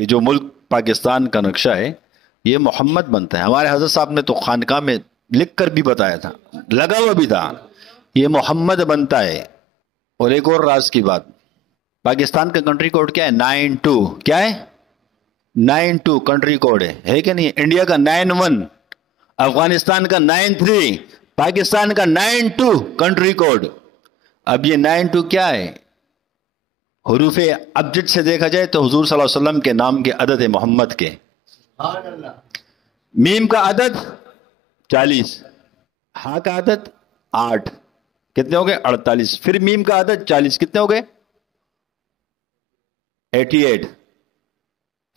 کہ جو ملک پاکستان کا نقشہ ہے یہ محمد بنتا ہے. ہمارے حضرت صاحب نے تو خانقاہ میں لکھ کر بھی بتایا تھا, لگا ہوا بھی تھا, یہ محمد بنتا ہے. اور ایک اور راز کی بات, پاکستان کا کنٹری کوڈ کیا ہے؟ 92. کیا ہے؟ 92 کنٹری کوڈ ہے کہ نہیں؟ انڈیا کا 91, افغانستان کا 93, پاکستان کا 92 کنٹری کوڈ. اب یہ 92 کیا ہے؟ حروف ابجد سے دیکھا جائے تو حضور صلی اللہ علیہ وسلم کے نام کے عدد ہے محمد کے. میم کا عدد 40, ہا کا عدد 8, کتنے ہو گئے؟ 48. پھر میم کا عدد 40, کتنے ہو گئے؟ 88.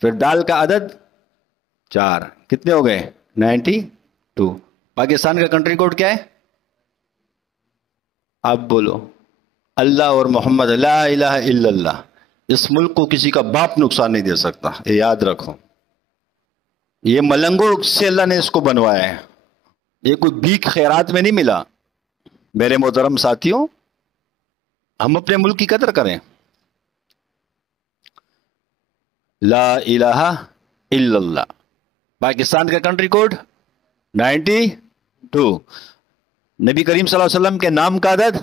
پھر دال کا عدد 4, کتنے ہو گئے؟ 92. پاکستان کا کنٹری کوڈ کیا ہے؟ آپ بولو. اللہ اور محمد, لا الہ الا اللہ. اس ملک کو کسی کا باپ نقصان نہیں دے سکتا, یہ یاد رکھو. یہ ملنگوں سے اللہ نے اس کو بنوایا ہے, یہ کوئی بھیک خیرات میں نہیں ملا. میرے محترم ساتھیوں, ہم اپنے ملک کی قدر کریں. لا الہ الا اللہ. پاکستان کا کنٹری کوڈ 92. نبی کریم صلی اللہ علیہ وسلم کے نام کا عدد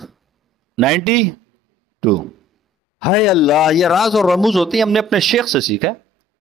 92. ہائے اللہ, یہ راز اور رموز ہوتی ہیں, ہم نے اپنے شیخ سے سیکھا ہے.